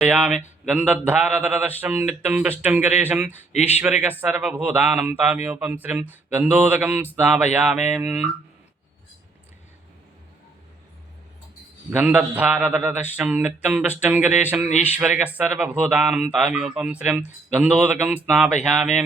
यामि गन्धद्धारतरदर्शं नित्यं पुष्टिं गिरीशम् ईश्वरिकः सर्वभूतानं ताम्योपं श्रीं गन्धोदकं स्नापयामि गन्धद्धारतरदर्शं नित्यं पुष्टिं गिरीशम् ईश्वरिकः सर्वभूतानं ताम्योपं श्रीं गन्धोदकं स्नापयामि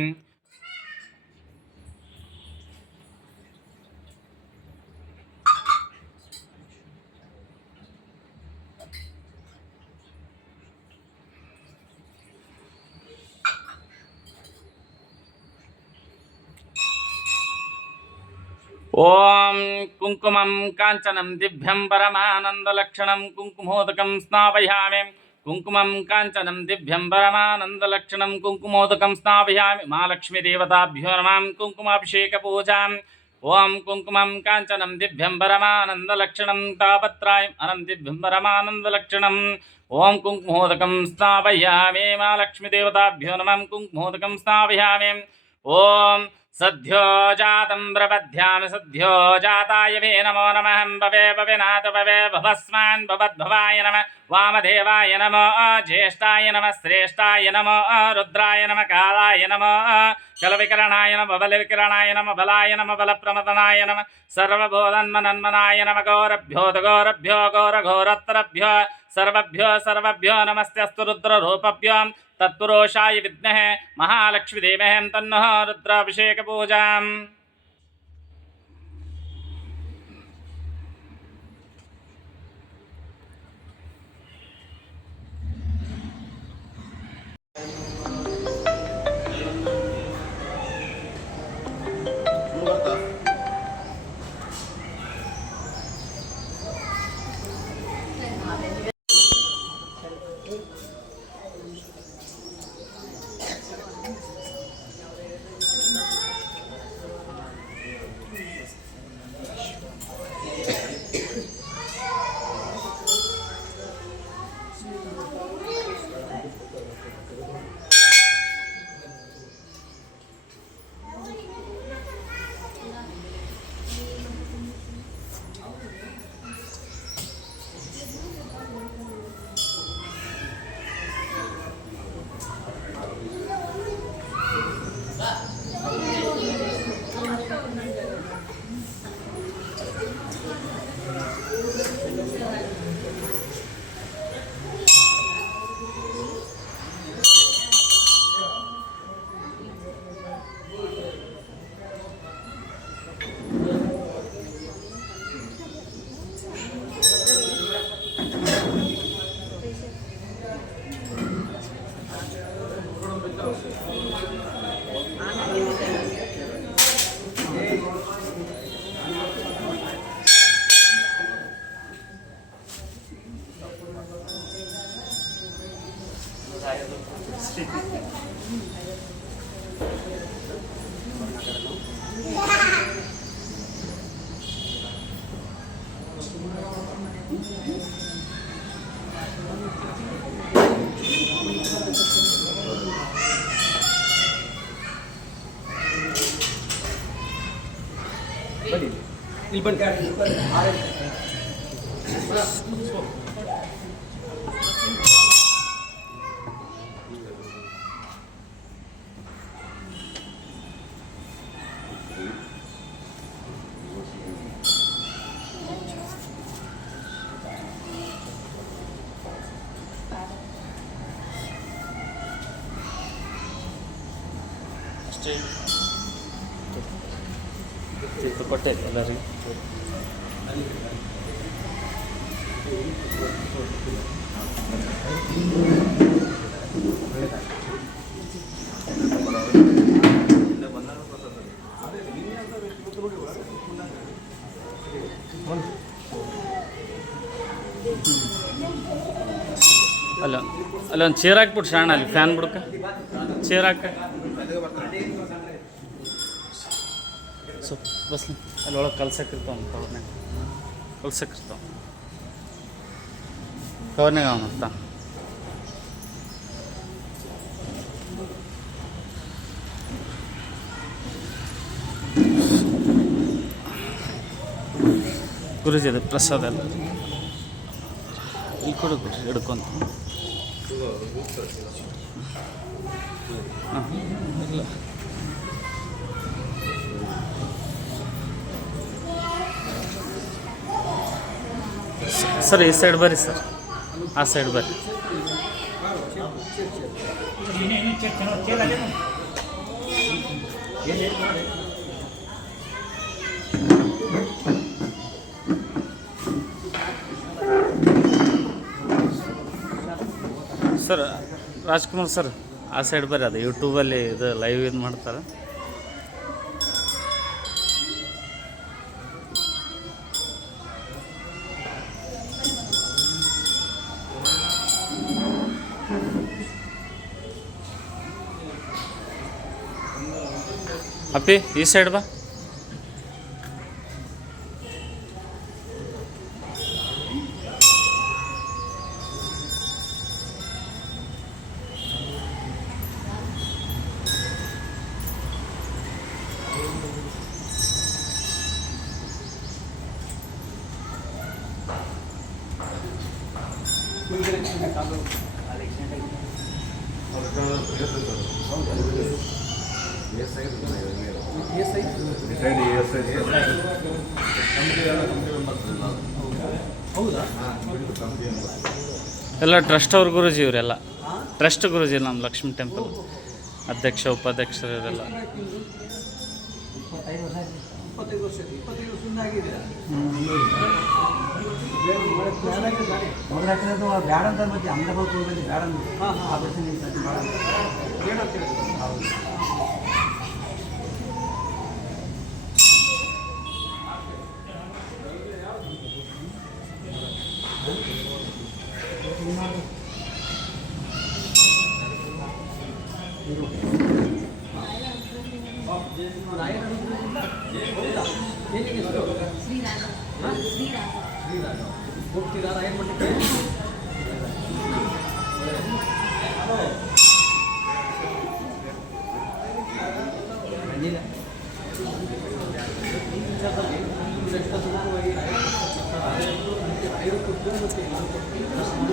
ओम कुंकुमं कांचनं दिव्यं परमानंदलक्षणं कुंकुमोदकं स्नापयामि कुंकुमं कांचनं दिव्यं परमानंदलक्षणं कुंकुमोदकं स्नापयामि महालक्ष्मी देवताभ्यो नमः कुंकुमाभिषेक पूजाम् ओम कुंकुमं कांचनं दिव्यं परमानंदलक्षणं तापत्रायम् अनं दिव्यं परमानंदलक्षणम् ओम कुंकुमोदकं स्नापयामि महालक्ष्मी देवताभ्यो नमः कुंकुमोदकं स्नापयामि ओम सद्यो जातं प्रपद्यामि सद्यो जाताय वे नमो नमः भवे भवेनाथ भवे भवस्मान् भवद्भवाय नमः वामदेवाय नमः ज्येष्ठाय नमः श्रेष्ठाय नमः रुद्राय नमः कालाय नमः कलविकरणाय नमः बलविकरणाय नमः बलाय नमः बलप्रमदनाय नमः सर्वभूतन्मनन्मनाय नमः गौरभ्यो गौरभ्यो घोरघोरत्रभ्यो सर्वभ्यो नमस्तेऽस्तु रुद्ररूपभ्यो तत्पुरुषाय विद्महे महालक्ष्मी धीमहि तन्नः रुद्राभिषेक पूजाम् ಕೊಟ್ಟೆ ಎಲ್ಲರಿಗೂ ಅಲ್ಲ ಅಲ್ಲೊಂದು ಚೇರ್ ಹಾಕ್ಬಿಟ್ಟು ಶಾಣ ಅಲ್ಲಿ ಫ್ಯಾನ್ ಬಿಡ್ಕ ಚೇರ್ ಹಾಕ ಸ್ವಲ್ಪ ಬಸ್ಲಿ ಅಲ್ಲಿ ಒಳಗೆ ಕಲ್ಸಕ್ಕಿರ್ತಾವ ಕವರ್ನಾಗ ಕಲ್ಸಕ್ಕಿರ್ತಾವ ಕವರ್ನಾಗ ಅವನಂತ ಗುರುಜಿ ಅದು ಪ್ರಸಾದ ಎಲ್ಲ ಇಲ್ಲಿ ಕೊಡು ಗುರುಜಿ ಹಿಡ್ಕೊಂತ ಹಾಂ ಇಲ್ಲ ಸರ್, ಈ ಸೈಡ್ ಬರ್ರಿ ಸರ್, ಆ ಸೈಡ್ ಬರ್ರಿ. ಸರ್ ರಾಜ್ಕುಮಾರ್ ಸರ್, ಆ ಸೈಡ್ ಬರ್ರಿ. ಅದು ಯೂಟ್ಯೂಬಲ್ಲಿ ಇದು ಲೈವ್ ಇದು ಮಾಡ್ತಾರೆ. ಅಪ್ಪಿ ಈ ಸೈಡ್ ಬಾ. ಎಲ್ಲ ಟ್ರಸ್ಟ್ ಅವ್ರ ಗುರುಜಿ ಇವರೆಲ್ಲ, ಟ್ರಸ್ಟ್ ಗುರುಜಿ ನಮ್ಮ ಲಕ್ಷ್ಮೀ ಟೆಂಪಲ್ ಅಧ್ಯಕ್ಷ ಉಪಾಧ್ಯಕ್ಷರು ಇವರೆಲ್ಲ.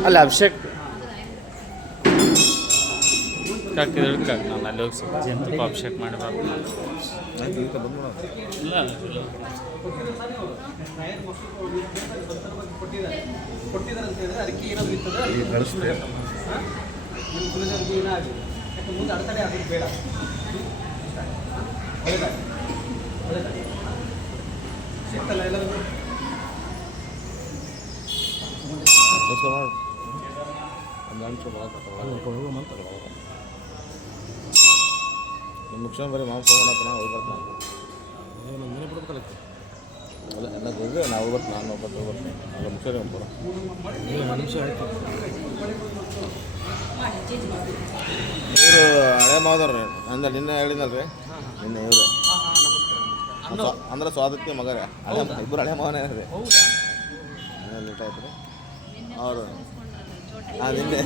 ಅಲ್ಲ ಅಭಿಷೇಕ್ ಕಾಕಿದ್ರೆ ಕಾಕ ನಾನು ಅಲ್ಲಿ ಹೋಗಿ ಸ್ವಲ್ಪ ಜೇನುತುಪ್ಪ ಅಭಿಷೇಕ್ ಮಾಡಿ ಬರ್ತೀನಿ. ಇಲ್ಲ ಮುಖ್ಯ ಬರೀ ಮಾಂಸ ಮಾಡೋಣ ಹೋಗಿ ಬರ್ತಾನೆ. ಮನೆ ಬಿಡ್ಬೇಕಲ್ಲ ಅಲ್ಲ ಎಲ್ಲ ಹೋಗಿ ನಾವು ಬರ್ತೀನಿ, ನಾನು ಒಬ್ಬತ್ತು ಬರ್ತೀನಿ. ಅಲ್ಲ ಮುಖ್ಯ ಪೂರ ನಿಮಿಷ ಆಯಿತು. ಇವರು ಹಳೆ ಮಾವದವ್ರಿ ಅಂದ್ರೆ ನಿನ್ನೆ ಹೇಳಿದ್ನಲ್ರಿ, ನಿನ್ನೆ ಇವರು ಅಂದ್ರೆ ಸ್ವಾತಂತ್ರ್ಯ ಮಗರೇ ಹಳೆ ಇಬ್ಬರು ಹಳೆ ಮಾವನೇ ರೀ. ಲೇಟ್ ಆಯ್ತು ರೀ ಅವರು. ಹಾಂ ನಿನ್ನೆ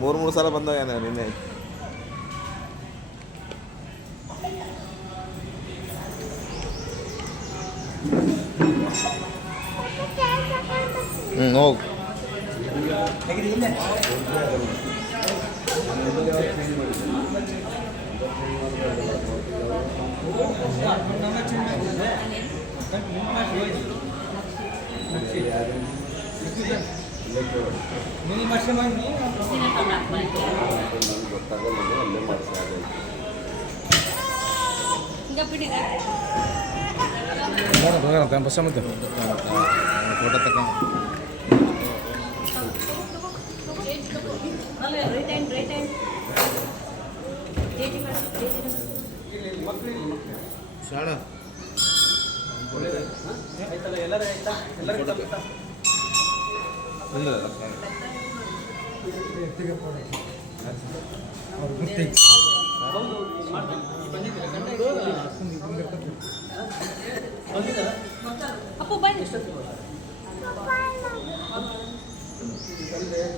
3 ಸಲ ಬಂದಾಗ ನಿನ್ನೆ. ಹೋಗು ಬಸ್ ಮತ್ತೆ ಫೋಟೋ ತಗೊಂಡು ಶಾಣ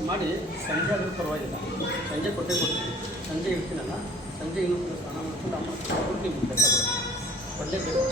ಮಾಡಿ ಸಂಜೆ ಆದರೂ ಪರವಾಗಿಲ್ಲ, ಸಂಜೆ ಕೊಡ್ತೀವಿ, ಸಂಜೆ ಇರ್ತೀನಲ್ಲ, ಸಂಜೆ ಇನ್ನೂ ಸ್ನಾನ ಮಾಡ್ಕೊಂಡು ಅಮ್ಮ ಕೊಡ್ತೀವಿ ಕೊಡಲೇಬೇಕು.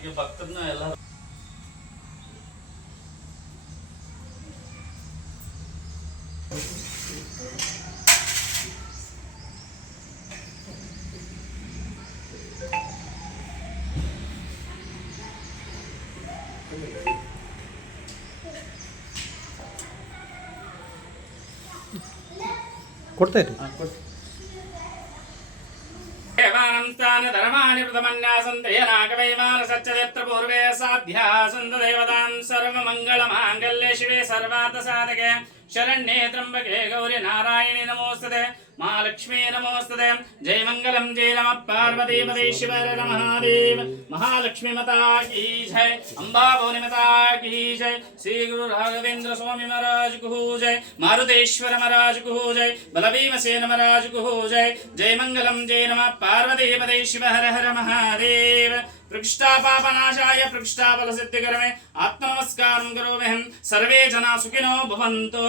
ಹಾಗೆ ಭಕ್ತರನ್ನ ಎಲ್ಲ ಕೊಡ್ತಾ ಇರಿ. ಧರ್ಮಾಣಿ ಪ್ರಥಮನ್ಯಾಸಂತೇನಾಗವೈಮಾನಸಚ್ಚರಿತ್ರ ಪೂರ್ವೇ ಸಾಧ್ಯ ಸಂತದೇವತಾಂ ಸರ್ವಮಂಗಳ ಮಾಂಗಲ್ಯ ಶಿವೆ ಸರ್ವಾರ್ಥ ಸಾಧಕೆ ಶರಣ್ಯೇ ತ್ರ್ಯಂಬಕೆ ಗೌರಿ ನಾರಾಯಣಿ ನಮೋಸ್ತುತೆ महालक्ष्मी नमोस्तुते जय मंगलम जय नमः पार्वती पते शिव हर महादेव महालक्ष्मी माता की जय अंबा भवानी माता की जय श्री गुरु राघवेंद्र स्वामी महाराज को जय मारुतेश्वर महाराज को जय बलभीमसेन महाराज को जय जय मंगलम जय नमः पार्वती पते शिव हर हर महादेव प्रकृष्टापापनाशाय प्रकृष्टाफलसिद्धिकरणे आत्मनमस्कारं करोम्यहं सर्वे जना सुखिनो भवन्तु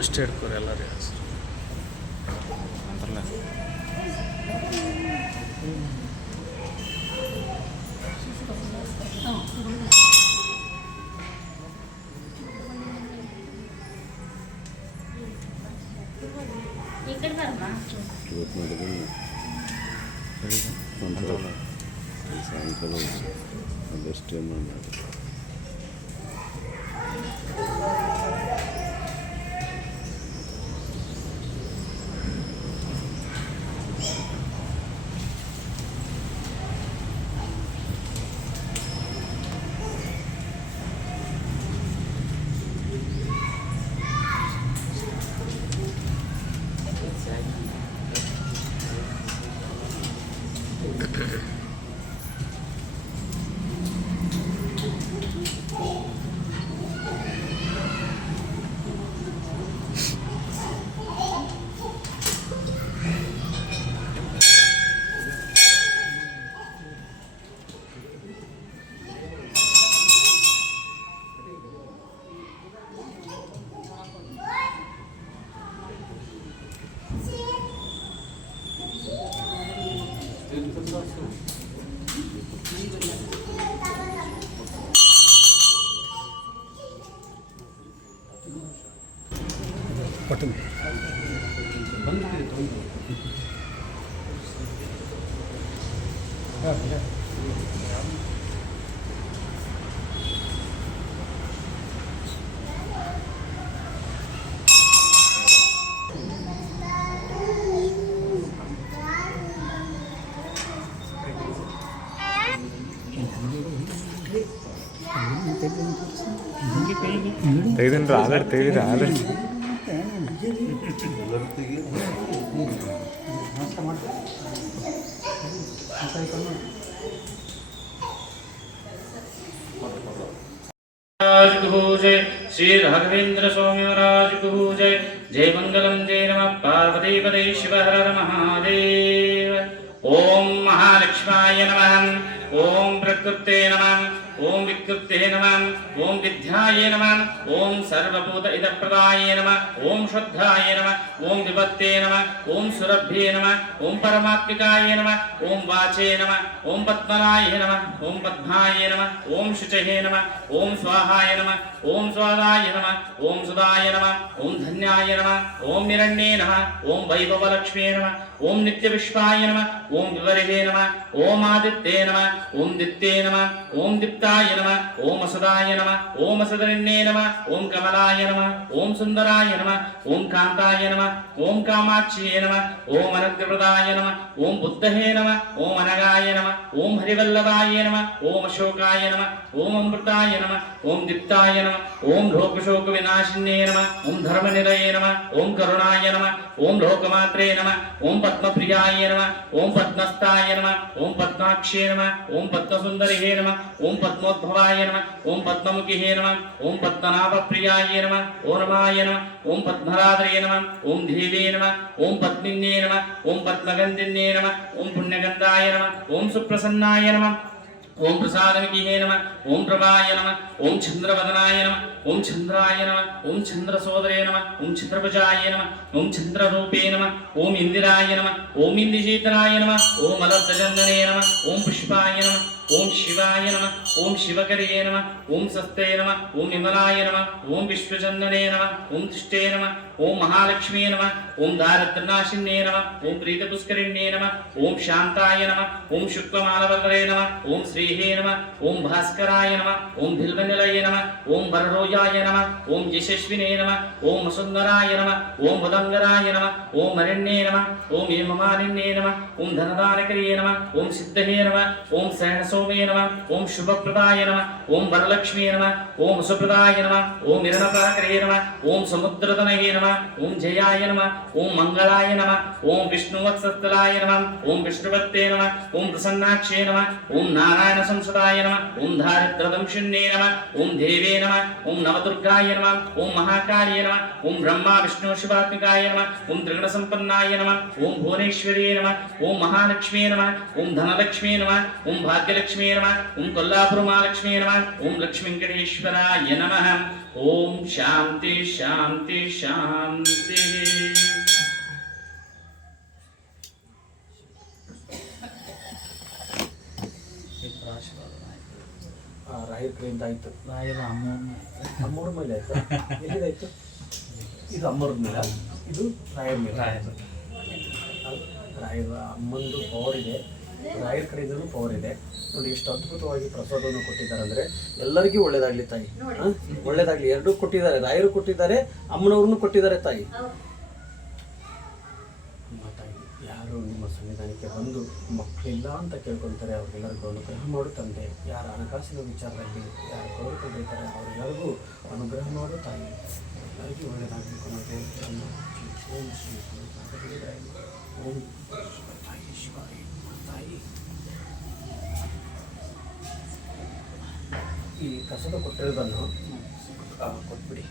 ಅಷ್ಟೇ ಹಿಡ್ಕೊರಿ ಎಲ್ಲರೂ ಅಂತಲ್ಲ ಸಾಯಂಕಾಲ ಅದಷ್ಟೇ ಮಾಡಿ ತೆಗೆದ್ರೆ ಆಧಾರ್ ತೆಗೆದ್ರೆ ಆಧಾರ್ जय श्री राघवेंद्र स्वामी महाराज को जय जय मंगलम जय नमः पार्वती पते शिव हर हर महादेव ओम महालक्ष्माय नमः ओम प्रकृते नमः ओम विकृते नमः ओम विद्याय नमः ओम सर्वभूत इदप्रदाय नमः ओम शुद्धाय नमः ओम विपत्ते नमः ओम सुरभ्ये नमः ओम परमात्मिकाय नमः ओम वाचे नमः ओम पद्मनाय नमः ओम पद्माय नमः ओम शुचये नमः ओम स्वाहाय नमः ओम स्वादाय नमः ओम सुदाय नमः ओम धन्याय नमः ओम हिरण्ये नमः ओम वैभवलक्ष्म्ये नमः ओम नित्यविश्वाय नमः ओम विवर्हे नमः ओम आदित्ये नमः ओम दित्ये नमः ओम दीप्ताय नमः ओम असदाय नमः ओम असदरिण्ये नमः ओम कमलाय नमः ओम सुंदराय नमः ओम कांताय नमः ओम कामाक्ष्ये नमः ओम अनग्रप्रदाय नमः ओम बुद्धहे नमः ओम अनगाय नमः ओम हरिवल्लभाय नमः ओम अशोकाय नमः ओम अमृताय नमः ओम दीप्ताय नमः ओम लोकशोक विनाशिन्ये नमः ओम धर्मनिरये नमः ओम करुणाय नमः ओम लोकमात्रे नमः ओम पद्मप्रियाय नमः ओम पद्मस्ताय नमः ओम पद्माक्षे नमः ओम पद्मसुंदरिहे नमः ओम पद्मोद्भवाय नमः ओम पद्ममुखिहे नमः ओम पद्मनाभप्रियाय नमः ओम रमाय नमः ओम पद्मराधये नमः ओम देवे नमः ओम पद्मिन्ये नमः ओम पद्मगन्धिन्ये नमः ओम पुण्यगन्धाय नमः ओम सुप्रसन्नाय नमः ओम प्रसादमुखिहे नमः ओम प्रभाय नमः ओम चंद्रवदनाय नमः ओम चंद्राय नमः ओम चंद्रसोदरे नमः ओम चंद्रभुजाय नमः ओम चंद्ररूपे नमः ओम इंदिराय नमः ओम इंदिशीतलाय नमः ओम अलब्धचन्दने नमः ओम पुष्पाय नमः ओम शिवाय नमः ओम शिवकर्ये नमः ओम सस्ते नमः ओम विमलाय नमः ओम विश्वचन्दने नमः ओम तुष्टे नमः ओम महालक्ष्मी नमः ओम दारिद्र्यनाशिन्ये नमः ओम प्रीतपुष्करिण्ये नमः ओम शान्ताय नमः ओम शुक्लमालवदने नमः ओम श्रीहे नमः ओम भास्कराय नमः ओम बिल्वनिलये नमः ओम वररोजाय नमः ओम यशस्विने नमः ओम वसुन्धराय नमः ओम वदङ्गराय नमः ओम मरिण्ये नमः ओम हेममालिन्ये नमः ओम धनदानकर्ये नमः ओम सिद्धहे नमः ओम शरणसौम्ये नमः ओम शुभप्रदाय नमः ओम वरलक्ष्मी नमः ओम सुप्रदाय नमः ओम हिरण्यप्राकर्ये नमः ओम समुद्रतनये नमः ओम जयाय नमः ओम मंगलाय नमः ओम विष्णुवत्सलाय नमः ओम विष्णुवत्ते नमः ओम प्रसन्नाक्षे नमः ओम नारायण संसदाय नमः ओम दारिद्र्यदंशिन्ये नमः ओम देवे नमः ओम नवदुर्गाय नमः ओम महाकाल्ये नमः ओम ब्रह्मा विष्णु शिवात्मिकाय नमः ओम त्रिगुणसम्पन्नाय नमः ओम भुवनेश्वर्ये नमः ओम महालक्ष्मी नमः ओम धनलक्ष्मी नमः ओम भाग्यलक्ष्मी नमः ओम कोल्लापुरमालक्ष्मी नमः ओम लक्ष्मीवेंकटेश्वराय नमः ओम शांति शांति शांति ರಾಯರ ಕಡೆಯಿಂದ ಆಯಿತು. ರಾಯರ ಅಮ್ಮವ್ರ ಮೇಲೆ ಆಯಿತು. ಎಲ್ಲಿದಾಯಿತು? ಇದು ಅಮ್ಮವ್ರ ಮೇಲೆ, ಇದು ರಾಯರ ಮೇಲೆ. ರಾಯರ ಅಮ್ಮಂದು ಪವರ್ ಇದೆ, ರಾಯರ ಕಡೆಯಿಂದಲೂ ಪವರ್ ಇದೆ. ನೋಡಿ ಎಷ್ಟು ಅದ್ಭುತವಾಗಿ ಪ್ರಸಾದವನ್ನು ಕೊಟ್ಟಿದ್ದಾರೆ ಅಂದರೆ ಎಲ್ಲರಿಗೂ ಒಳ್ಳೇದಾಗಲಿ ತಾಯಿ, ಒಳ್ಳೇದಾಗಲಿ. ಎರಡೂ ಕೊಟ್ಟಿದ್ದಾರೆ, ರಾಯರು ಕೊಟ್ಟಿದ್ದಾರೆ, ಅಮ್ಮನವ್ರನ್ನೂ ಕೊಟ್ಟಿದ್ದಾರೆ ತಾಯಿ. ಅಮ್ಮ ತಾಯಿ, ಯಾರು ನಿಮ್ಮ ಸನ್ನಿಧಾನಕ್ಕೆ ಬಂದು ಮಕ್ಕಳಿಲ್ಲ ಅಂತ ಕೇಳ್ಕೊಳ್ತಾರೆ ಅವ್ರಿಗೆಲ್ಲರಿಗೂ ಅನುಗ್ರಹ ಮಾಡು ತಂದೆ. ಯಾರ ಹಣಕಾಸಿನ ವಿಚಾರದಲ್ಲಿ ಯಾರು ಕೋರಿಕೊಂಡಿರ್ತಾರೆ ಅವರೆಲ್ಲರಿಗೂ ಅನುಗ್ರಹ ಮಾಡು ತಾಯಿ. ಎಲ್ಲರಿಗೂ ಒಳ್ಳೆಯದಾಗಬೇಕು ಮತ್ತು ಓಂ ಶ್ರೀ ಓಂ ತಾಯಿ ಶಿವಾಯ ತಾಯಿ. ಈ ಕಸದ ಕೊಟ್ಟಿರೋದನ್ನು ಕೊಟ್ಬಿಡಿ.